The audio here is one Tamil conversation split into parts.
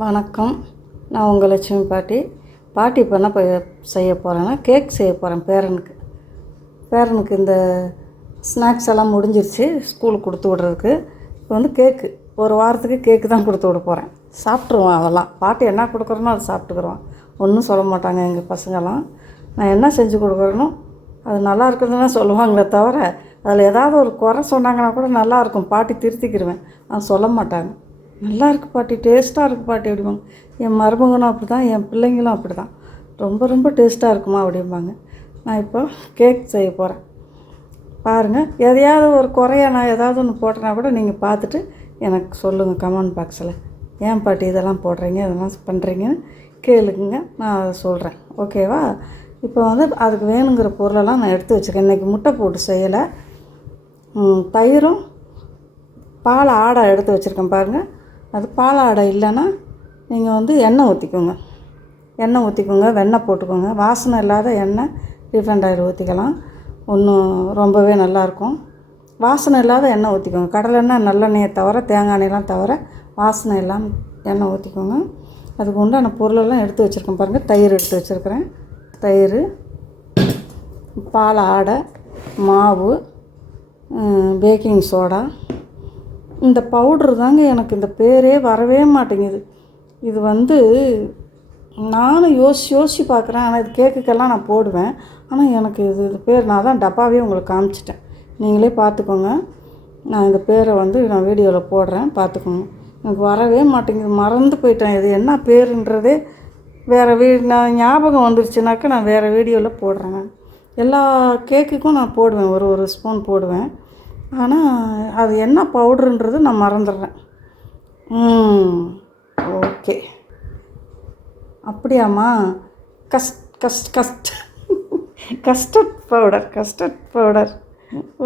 வணக்கம். நான் உங்கள் லட்சுமி பாட்டி. பாட்டி இப்போ என்ன செய்ய போகிறேன்னா கேக் செய்ய போகிறேன் பேரனுக்கு. பேரனுக்கு இந்த ஸ்நாக்ஸ் எல்லாம் முடிஞ்சிருச்சு ஸ்கூலுக்கு கொடுத்து விட்றதுக்கு. இப்போ வந்து கேக்கு ஒரு வாரத்துக்கு கேக்கு தான் கொடுத்து விட போகிறேன் சாப்பிட்ருவான் அதெல்லாம். பாட்டி என்ன கொடுக்குறனோ அதை சாப்பிட்டுக்குருவான். ஒன்றும் சொல்ல மாட்டாங்க எங்கள் பசங்கள்லாம் நான் என்ன செஞ்சு கொடுக்குறேனோ அது நல்லா இருக்குதுன்னா சொல்லுவாங்களே தவிர அதில் ஏதாவது ஒரு குறை சொன்னாங்கன்னா கூட நல்லா இருக்கும். பாட்டி திருத்திக்கிடுவேன் அது சொல்ல மாட்டாங்க. நல்லா இருக்கு பாட்டி டேஸ்ட்டாக இருக்கு பாட்டி அப்படிம்பாங்க. என் மருமகனும் அப்படி தான் என் பிள்ளைங்களும் அப்படி தான் ரொம்ப ரொம்ப டேஸ்ட்டாக இருக்குமா அப்படிம்பாங்க. நான் இப்போ கேக் செய்ய போகிறேன் பாருங்கள் எதையாவது ஒரு குறைய நான் ஏதாவது ஒன்று போட்டேன்னா கூட நீங்கள் பார்த்துட்டு எனக்கு சொல்லுங்கள் கமெண்ட் பாக்ஸில் ஏன் பாட்டி இதெல்லாம் போடுறீங்க இதெல்லாம் பண்ணுறீங்கன்னு கேளுக்குங்க நான் அதை சொல்கிறேன் ஓகேவா இப்போ வந்து அதுக்கு வேணுங்கிற பொருளெல்லாம் நான் எடுத்து வச்சுருக்கேன் இன்றைக்கி முட்டை போட்டு செய்யலை. தயிரும் பால் ஆடை எடுத்து வச்சுருக்கேன் பாருங்கள் அது பால் ஆடை இல்லைன்னா நீங்கள் வந்து எண்ணெய் ஊற்றிக்கோங்க எண்ணெய் ஊற்றிக்கோங்க வெண்ணெய் போட்டுக்கோங்க. வாசனை இல்லாத எண்ணெய் ரீஃபைண்ட் ஆயில் ஊற்றிக்கலாம் ஒன்றும் ரொம்பவே நல்லாயிருக்கும் வாசனை இல்லாத எண்ணெய் ஊற்றிக்கோங்க கடலெண்ணெய் நல்லெண்ணெயை தவிர தேங்காய் எண்ணெய்லாம் தவிர வாசனை இல்லாமல் எண்ணெய் ஊற்றிக்கோங்க அதுக்கு உண்டான பொருளெல்லாம் எடுத்து வச்சுருக்கேன் பாருங்கள் தயிர் எடுத்து வச்சுருக்கிறேன். தயிர் பால் ஆடை மாவு பேக்கிங் சோடா இந்த பவுட்ரு தாங்க எனக்கு இந்த பேரே வரவே மாட்டேங்குது. இது வந்து நானும் யோசிச்சு யோசித்து பார்க்குறேன். ஆனால் இது கேக்குக்கெல்லாம் நான் போடுவேன். ஆனால் எனக்கு இது இது பேர் நான் தான் டப்பாவே உங்களுக்கு காமிச்சிட்டேன். நீங்களே பார்த்துக்கோங்க. நான் இந்த பேரை வந்து நான் வீடியோவில் போடுறேன். பார்த்துக்கோங்க. எனக்கு வரவே மாட்டேங்குது. மறந்து போயிட்டேன். இது என்ன பேருன்றதே வேறு வீ நான் ஞாபகம் வந்துருச்சுனாக்கா நான் வேறு வீடியோவில் போடுறேன். எல்லா கேக்குக்கும் நான் போடுவேன். ஒரு ஒரு ஸ்பூன் போடுவேன். ஆனால் அது என்ன பவுட்ருன்றது நான் மறந்துடுறேன். ஓகே. அப்படியாம்மா. கஸ்ட் கஸ்ட் கஸ்ட் கஸ்டர்ட் பவுடர் கஸ்டர்ட் பவுடர்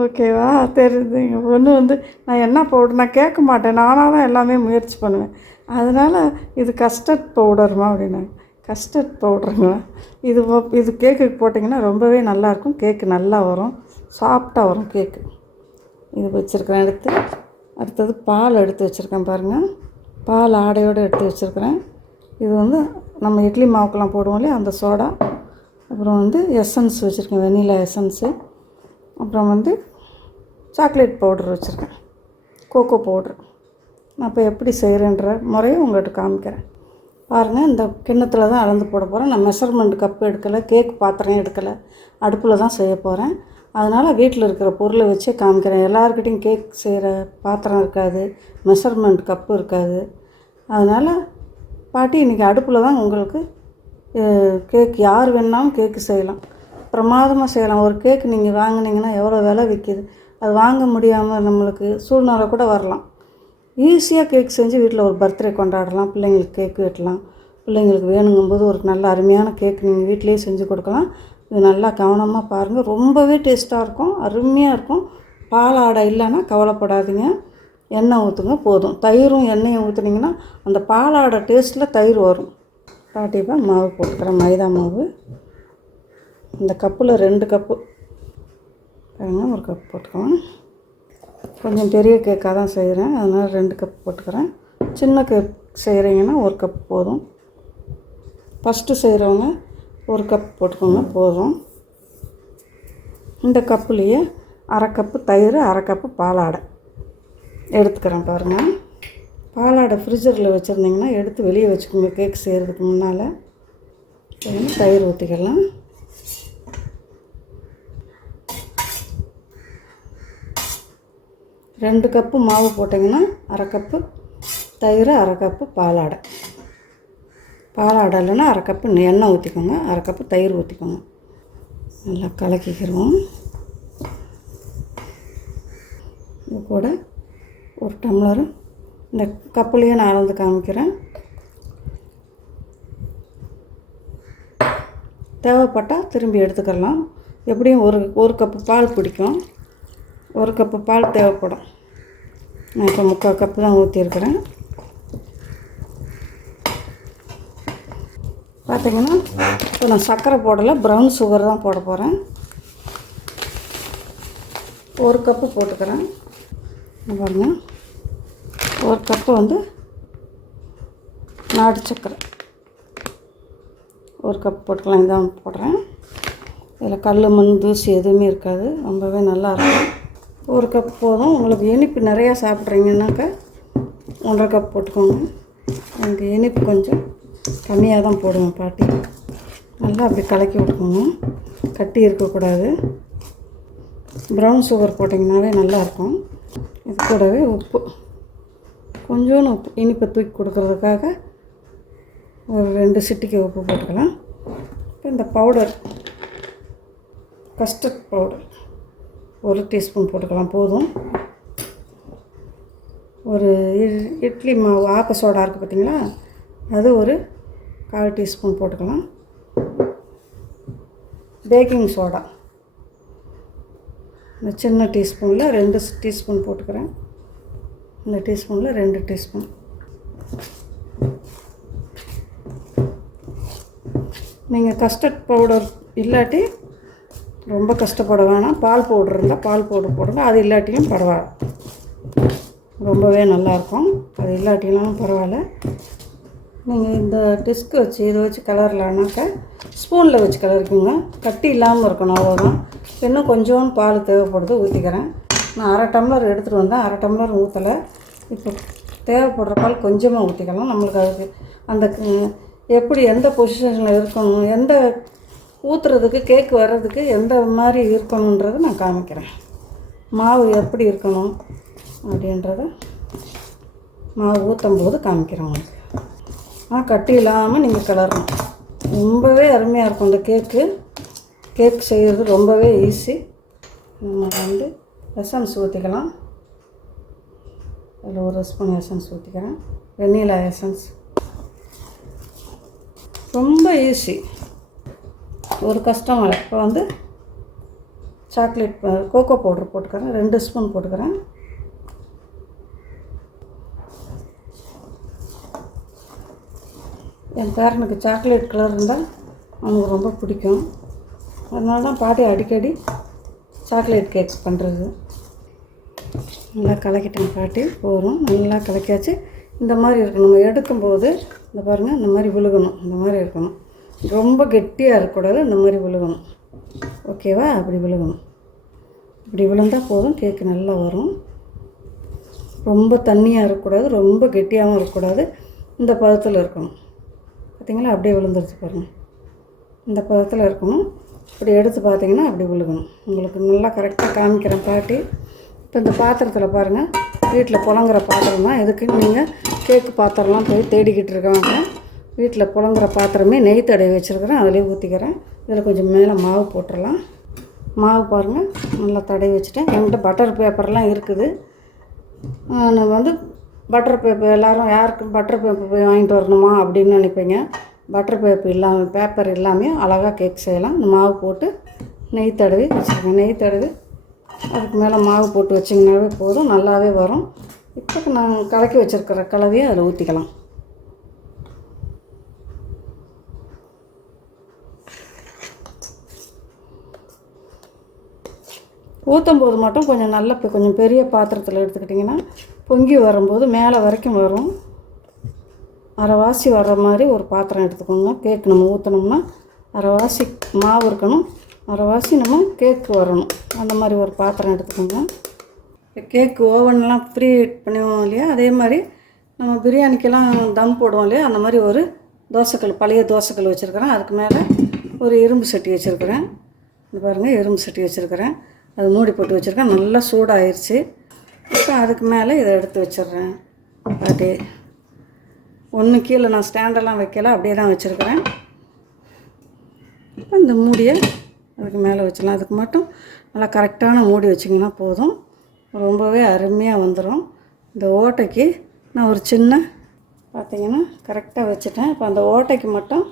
ஓகேவா தெரியுது. எங்கள் பொண்ணு வந்து நான் என்ன பவுடர் நான் கேட்க மாட்டேன். நானாக தான் எல்லாமே முயற்சி பண்ணுவேன். அதனால் இது கஸ்டர்ட் பவுடர்மா அப்படின்னாங்க. கஸ்டர்ட் பவுடருங்களா இது இது கேக்குக்கு போட்டிங்கன்னா ரொம்பவே நல்லாயிருக்கும் கேக்கு நல்லா வரும். சாஃப்டாக வரும் கேக்கு இது வச்சுருக்கிறேன் எடுத்து. அடுத்தது பால் எடுத்து வச்சுருக்கேன் பாருங்கள் பால் ஆடையோடு எடுத்து வச்சுருக்கிறேன். இது வந்து நம்ம இட்லி மாவுக்கெல்லாம் போடுவோம் இல்லையா? அந்த சோடா. அப்புறம் வந்து எசன்ஸ் வச்சுருக்கேன் வெனிலா எசன்ஸு. அப்புறம் வந்து சாக்லேட் பவுடர் வச்சுருக்கேன். Cocoa powder. நான் இப்போ எப்படி செய்கிறேன்ற முறையை உங்கள்கிட்ட காமிக்கிறேன். பாருங்கள் இந்த கிண்ணத்தில் தான் அளந்து போட போகிறேன் நான் மெஷர்மெண்ட் கப் எடுக்கலை கேக் பாத்திரம் எடுக்கலை. அடுப்பில் தான் செய்ய போகிறேன் அதனால் வீட்டில் இருக்கிற பொருளை வச்சே காமிக்கிறேன். எல்லாருக்கிட்டையும் கேக் செய்கிற பாத்திரம் இருக்காது மெஷர்மெண்ட் கப்பு இருக்காது. அதனால் பாட்டி இன்றைக்கி அடுப்பில் தான் உங்களுக்கு கேக் யார் வேணாலும் கேக்கு செய்யலாம். பிரமாதமாக செய்யலாம். ஒரு கேக் நீங்கள் வாங்கினீங்கன்னா எவ்வளோ விலை விற்கிது அது வாங்க முடியாமல் நம்மளுக்கு சூழ்நிலை கூட வரலாம். ஈஸியாக கேக் செஞ்சு வீட்டில் ஒரு பர்த்டே கொண்டாடலாம். பிள்ளைங்களுக்கு கேக் வெட்டலாம். பிள்ளைங்களுக்கு வேணுங்கும்போது ஒரு நல்ல அருமையான கேக் நீங்கள் வீட்டிலேயே செஞ்சு கொடுக்கலாம். இது நல்லா கவனமாக பாருங்கள் ரொம்பவே டேஸ்ட்டாக இருக்கும் அருமையாக இருக்கும். பால் ஆடை இல்லைன்னா கவலைப்படாதீங்க. எண்ணெய் ஊற்றுங்க போதும். தயிரும் எண்ணெயும் ஊற்றுனீங்கன்னா அந்த பாலாடை டேஸ்ட்டில் தயிர் வரும். பாட்டிப்பா மாவு போட்டுக்கிறேன் மைதா மாவு. இந்த கப்பில் ரெண்டு கப்பு. பாருங்க ஒரு கப் போட்டுக்கலாம். கொஞ்சம் பெரிய கேக்காக தான் செய்கிறேன் அதனால் ரெண்டு கப் போட்டுக்கிறேன். சின்ன கேக் செய்கிறீங்கன்னா ஒரு கப் போதும். ஃபஸ்ட்டு செய்கிறவங்க ஒரு கப் போட்டுக்கோங்க போதும். இந்த கப்புலேயே அரை கப்பு தயிர் அரை கப்பு பாலாடை. எடுத்துக்கிறேன் பாருங்கள் பாலாடை ஃப்ரிட்ஜரில் வச்சுருந்தீங்கன்னா எடுத்து வெளியே வச்சுக்கோங்க கேக் செய்கிறதுக்கு முன்னால். தயிர் ஊற்றிக்கலாம் ரெண்டு கப்பு மாவு போட்டிங்கன்னா அரை கப்பு தயிர் அரை கப்பு பாலாடை. பால் இல்லைன்னா அரை கப்பு எண்ணெய் ஊற்றிக்கோங்க அரை கப்பு தயிர் ஊற்றிக்கோங்க நல்லா கலக்கிக்கிறோம் இது கூட ஒரு டம்ளர் இந்த கப்புலேயே நான் அளந்து காமிக்கிறேன். தேவைப்பட்டால் திரும்பி எடுத்துக்கலாம். எப்படியும் ஒரு ஒரு கப்பு பால் பிடிக்கும். ஒரு கப்பு பால் தேவைப்படும். நான் இப்போ முக்கால் கப்பு தான் ஊற்றிருக்கிறேன் பார்த்தீங்கன்னா இப்போ நான் சர்க்கரை போடலை ப்ரௌன் சுகர் தான் போட போகிறேன் ஒரு கப்பு போட்டுக்கிறேன். இங்க பாருங்க. ஒரு கப்பு வந்து நாட்டு சக்கரை. ஒரு கப் போட்டுக்கலாம் இதான் போடுறேன். இதில் கல் மண் தூசி எதுவுமே இருக்காது. ரொம்பவே நல்லா இருக்கும். ஒரு கப் போதும். உங்களுக்கு இனிப்பு நிறையா சாப்பிட்றீங்கன்னாக்கா ஒன்றரை கப் போட்டுக்கோங்க. எனக்கு இனிப்பு கொஞ்சம் கம்மியாக தான் போடுவேன் பாட்டி. நல்லா அப்படி கலக்கி விட்டுக்கணும் கட்டி இருக்கக்கூடாது. ப்ரௌன் சுகர் போட்டிங்கனாவே நல்லாயிருக்கும். இது கூடவே உப்பு. கொஞ்சோன்னு உப்பு. இனிப்பை தூக்கி கொடுக்குறதுக்காக ஒரு ரெண்டு சிட்டிக்கு உப்பு போட்டுக்கலாம். இப்போ இந்த பவுடர் கஸ்டர்ட் பவுடர் ஒரு டீஸ்பூன் போட்டுக்கலாம். போதும். ஒரு இட்லி மாவு ஆப்ப சோடா இருக்குது பார்த்தீங்களா? அது ஒரு கால் டீஸ்பூன் போட்டுக்கலாம். Baking soda. இந்த சின்ன டீஸ்பூனில் ரெண்டு டீஸ்பூன் போட்டுக்கிறேன். இந்த டீஸ்பூனில் ரெண்டு டீஸ்பூன். நீங்கள் கஸ்டர்ட் பவுடர் இல்லாட்டி ரொம்ப கஷ்டப்பட வேணாம். பால் பவுடர் இருந்தால் பால் பவுடர் போடுங்க. அது இல்லாட்டியும் பரவாயில்ல. ரொம்பவே நல்லாயிருக்கும் அது இல்லாட்டிலாம் பரவாயில்ல. நீங்கள் இந்த டிஸ்க் வச்சு இதை வச்சு கலர்லானாக்கா ஸ்பூனில் வச்சு கலரிக்குங்க கட்டி இல்லாமல் இருக்கணும் அவ்வளோதான் இன்னும் கொஞ்சோண்டு பால் தேவைப்படுது ஊற்றிக்கிறேன் நான் அரை டம்ளர் எடுத்துகிட்டு வந்தேன். அரை டம்ளர் ஊற்றலை இப்போ தேவைப்படுற பால் கொஞ்சமாக ஊற்றிக்கலாம் நம்மளுக்கு அதுக்கு அந்த எப்படி எந்த பொசிஷனில் இருக்கணும் எந்த ஊற்றுறதுக்கு கேக் வர்றதுக்கு எந்த மாதிரி இருக்கணுன்றதை நான் காமிக்கிறேன். மாவு எப்படி இருக்கணும் அப்படின்றத மாவு ஊற்றும் போது காமிக்கிறேன் உங்களுக்கு. ஆனால் கட்டி இல்லாமல் நீங்கள் கிளறணும். ரொம்பவே அருமையாக இருக்கும் இந்த கேக்கு கேக் செய்கிறது ரொம்பவே ஈஸி நம்ம வந்து எசன்ஸ் ஊற்றிக்கலாம் அதில் ஒரு ஸ்பூன் எசன்ஸ் ஊற்றிக்கிறேன் வெண்ணிலா எசன்ஸ் ரொம்ப ஈஸி ஒரு கஷ்டம் இல்லை இப்போ வந்து சாக்லேட் கோகோ பவுடர் போட்டுக்கிறேன். ரெண்டு ஸ்பூன் போட்டுக்கிறேன். என் பேரனுக்கு சாக்லேட் கலர் இருந்தால் அவனுக்கு ரொம்ப பிடிக்கும். அதனால தான் பாட்டி அடிக்கடி சாக்லேட் கேக்ஸ் பண்ணுறது நல்லா கலக்கிட்டேன் பாட்டி. போதும். நல்லா கலக்கியாச்சு. இந்த மாதிரி இருக்கணும். நம்ம எடுக்கும்போது இந்த பாருங்கள் இந்த மாதிரி விழுகணும். இந்த மாதிரி இருக்கணும். ரொம்ப கெட்டியாக இருக்கக்கூடாது. இந்த மாதிரி விழுகணும். ஓகேவா? அப்படி விழுகணும். இப்படி விழுந்தால் போதும். கேக்கு நல்லா வரும். ரொம்ப தண்ணியாக இருக்கக்கூடாது. ரொம்ப கெட்டியாகவும் இருக்கக்கூடாது. இந்த பதத்தில் இருக்கணும். பார்த்தீங்களா? அப்படியே விழுந்துருச்சு பாருங்கள் இந்த பதத்தில் இருக்கணும். இப்படி எடுத்து பார்த்தீங்கன்னா அப்படி விழுகணும். உங்களுக்கு நல்லா கரெக்டாக காமிக்கிறேன் பாட்டி. இப்போ இந்த பாத்திரத்தில் பாருங்கள் வீட்டில் புழங்குற பாத்திரம் தான் எதுக்கு? நீங்கள் கேக்கு பாத்திரம்லாம் போய் தேடிக்கிட்டு இருக்காங்க வீட்டில் புழங்குற பாத்திரமே நெய் தடவி வச்சுருக்கிறேன். அதிலே ஊற்றிக்கிறேன் இதில் கொஞ்சம் மேலே மாவு போட்டுடலாம். மாவு பாருங்கள் நல்லா தடவி வச்சுட்டேன். என்கிட்ட பட்டர் பேப்பர்லாம் இருக்குது. நான் வந்து பட்டர் பேப்பர் எல்லோரும் யாருக்கு பட்டர் பேப்பர் போய் வாங்கிட்டு வரணுமா அப்படின்னு நினைப்பீங்க. பட்டர் பேப்பர் இல்லாமல் பேப்பர் இல்லாமல் அழகாக கேக் செய்யலாம். இந்த மாவு போட்டு நெய் தடவி வச்சுருக்கேன் நெய் தடவி அதுக்கு மேலே மாவு போட்டு வச்சிங்கனாவே போதும். நல்லாவே வரும். இப்போ நான் கலக்கி வச்சுருக்கிற கலவையை அதில் ஊற்றிக்கலாம் ஊற்றும் போது மட்டும் கொஞ்சம் நல்ல கொஞ்சம் பெரிய பாத்திரத்தில் எடுத்துக்கிட்டிங்கன்னா பொங்கி வரும்போது மேலே வரைக்கும் வரும். அரைவாசி வர்ற மாதிரி ஒரு பாத்திரம் எடுத்துக்கோங்க. கேக் நம்ம ஊற்றினோம்னா அரைவாசி மாவு இருக்கணும். அரைவாசி நம்ம கேக்கு வரணும். அந்த மாதிரி ஒரு பாத்திரம் எடுத்துக்கோங்க. கேக்கு ஓவன்லாம் ப்ரீ பண்ணுவோம் இல்லையா? அதே மாதிரி நம்ம பிரியாணிக்கெல்லாம் தம் போடுவோம் இல்லையா? அந்த மாதிரி ஒரு தோசைக்கல் பழைய தோசைக்கல் வச்சுருக்கிறேன். அதுக்கு மேலே ஒரு இரும்பு சட்டி வச்சுருக்கிறேன். பாருங்கள் இரும்பு சட்டி வச்சுருக்கிறேன். அது மூடி போட்டு வச்சுருக்கேன். நல்லா சூடாயிருச்சு. இப்போ அதுக்கு மேலே இதை எடுத்து வச்சிடுறேன். அப்படியே ஒன்று கீழே நான் ஸ்டாண்டெல்லாம் வைக்கல அப்படியே தான் வச்சுருக்கிறேன். இப்போ இந்த மூடியை அதுக்கு மேலே வச்சிடலாம். அதுக்கு மட்டும் நல்லா கரெக்டான மூடி வச்சிங்கன்னா போதும். ரொம்பவே அருமையாக வந்துடும் இந்த ஓட்டைக்கு நான் ஒரு சின்ன பார்த்தீங்கன்னா கரெக்டாக வச்சுட்டேன். இப்போ அந்த ஓட்டைக்கு மட்டும்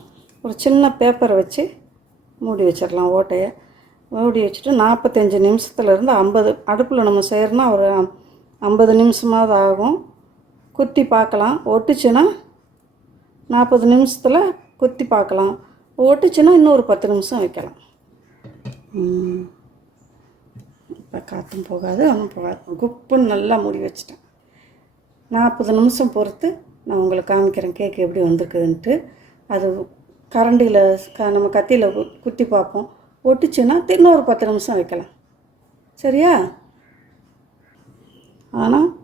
ஒரு சின்ன பேப்பரை வச்சு மூடி வச்சிடலாம் ஓட்டையை. மூடி வச்சுட்டு நாற்பத்தஞ்சு நிமிஷத்துலேருந்து ஐம்பது அடுப்பில் நம்ம செய்கிறோன்னா ஒரு ஐம்பது நிமிஷமாவது ஆகும். குத்தி பார்க்கலாம். ஒட்டுச்சுன்னா நாற்பது நிமிஷத்தில் குத்தி பார்க்கலாம். ஒட்டுச்சுன்னா இன்னொரு பத்து நிமிஷம் வைக்கலாம். இப்போ காற்றும் போகாது ஒன்றும் போகாது. குப்புன்னு நல்லா மூடி வச்சிட்டேன். நாற்பது நிமிஷம் பொறுத்து நான் உங்களுக்கு காமிக்கிறேன். கேக் எப்படி வந்திருக்குதுன்ட்டு. அது கரண்டியில் க நம்ம கத்தியில் குத்தி பார்ப்போம். ஒட்டுச்சுன்னா இன்னொரு பத்து நிமிஷம் வைக்கலாம். சரியா? ஆனால்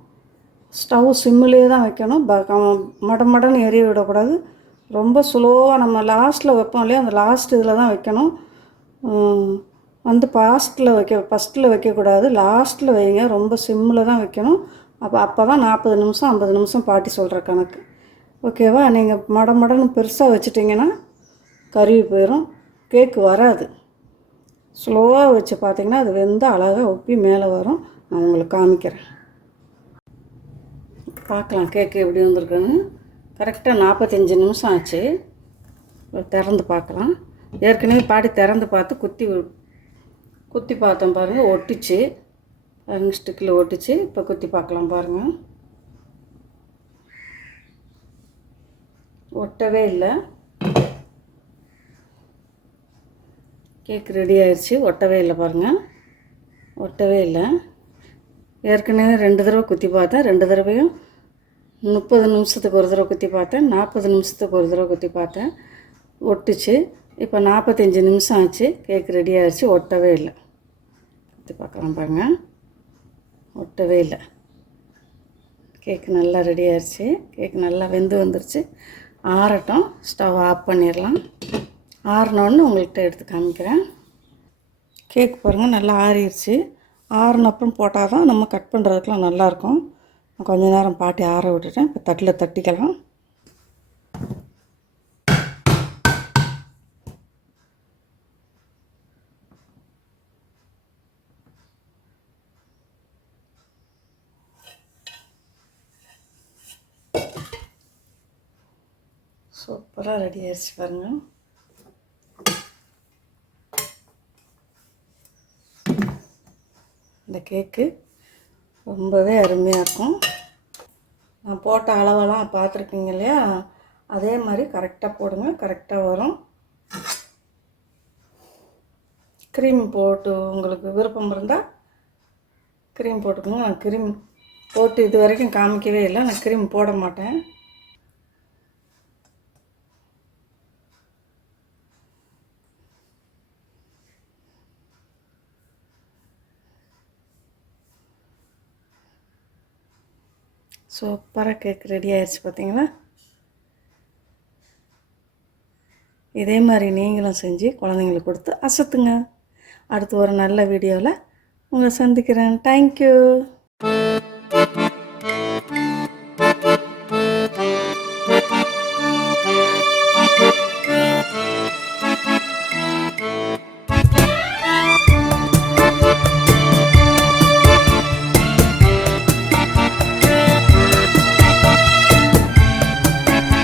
ஸ்டவ் சிம்மிலே தான் வைக்கணும். ப க- மடன்னு எரிய விடக்கூடாது. ரொம்ப ஸ்லோவாக நம்ம லாஸ்ட்டில் வைப்போம் இல்லையா? அந்த லாஸ்ட் இதில் தான் வைக்கணும். வந்து பாஸ்ட்டில் வைக்க ஃபஸ்ட்டில் வைக்கக்கூடாது. லாஸ்ட்டில் வைங்க. ரொம்ப சிம்மில் தான் வைக்கணும். அப்போ அப்போ தான் நாற்பது நிமிஷம் ஐம்பது நிமிஷம் பாட்டி சொல்கிற கணக்கு. ஓகேவா? நீங்கள் மடமடன்னு பெருசாக வச்சுட்டிங்கன்னா கருவி போயிடும் கேக்கு வராது. ஸ்லோவாக வச்சு பார்த்தீங்கன்னா அது வெந்து அழகாக ஒப்பி மேலே வரும். நான் உங்களுக்கு காமிக்கிறேன். பார்க்கலாம். கேக்கு எப்படி வந்திருக்குன்னு. கரெக்டாக நாற்பத்தஞ்சு நிமிஷம் ஆச்சு. திறந்து பார்க்கலாம். ஏற்கனவே பாடி திறந்து பார்த்து குத்தி குத்தி பார்த்தோம் பாருங்கள் ஒட்டிச்சு. பாருங்க ஸ்டிக்கில் ஒட்டிச்சு. இப்போ குத்தி பார்க்கலாம் பாருங்கள் ஒட்டவே இல்லை. கேக் ரெடி ஆயிடுச்சு ஒட்டவே இல்லை பாருங்கள் ஒட்டவே இல்லை. ஏற்கனவே ரெண்டு தடவை குத்தி பார்த்தேன். ரெண்டு தடவையும் முப்பது நிமிஷத்துக்கு ஒரு தடவை குத்தி பார்த்தேன். நாற்பது நிமிஷத்துக்கு ஒரு தடவை குத்தி பார்த்தேன். ஒட்டுச்சு. இப்போ நாற்பத்தஞ்சு நிமிஷம் ஆச்சு. கேக் ரெடி ஆகிடுச்சு ஒட்டவே இல்லை. குத்தி பார்க்கலாம் பாருங்க. ஒட்டவே இல்லை. கேக் நல்லா ரெடி ஆயிடுச்சு கேக் நல்லா வெந்து வந்துருச்சு. ஆறட்டும். ஸ்டவ் ஆஃப் பண்ணிடலாம். ஆறினோன்னு உங்கள்கிட்ட எடுத்து காமிக்கிறேன். கேக் பாருங்கள் நல்லா ஆறிடுச்சு ஆறுன அப்புறம் போட்டால் தான் நம்ம கட் பண்ணுறதுக்குலாம் நல்லாயிருக்கும் கொஞ்ச நேரம் பாட்டி ஆற விட்டுட்டேன் இப்போ தட்டில் தட்டிக்கலாம். சூப்பராக ரெடி ஆயிடுச்சு பாருங்கள் இந்த கேக்கு. ரொம்பவே அருமையாக இருக்கும். நான் போட்ட அளவெல்லாம் பார்த்துருக்கீங்க இல்லையா? அதே மாதிரி கரெக்டாக போடுங்க கரெக்டாக வரும். க்ரீம் போட்டு உங்களுக்கு விருப்பம் இருந்தால் க்ரீம் போட்டுக்கணும் நான் க்ரீம் போட்டு இது வரைக்கும் காமிக்கவே இல்லை. நான் க்ரீம் போட மாட்டேன். சூப்பராக கேக் ரெடி ஆயிடுச்சு பார்த்தீங்களா இதே மாதிரி நீங்களும் செஞ்சு குழந்தைங்களுக்கு கொடுத்து அசத்துங்க. அடுத்து ஒரு நல்ல வீடியோவில் உங்களை சந்திக்கிறேன். தேங்க்யூ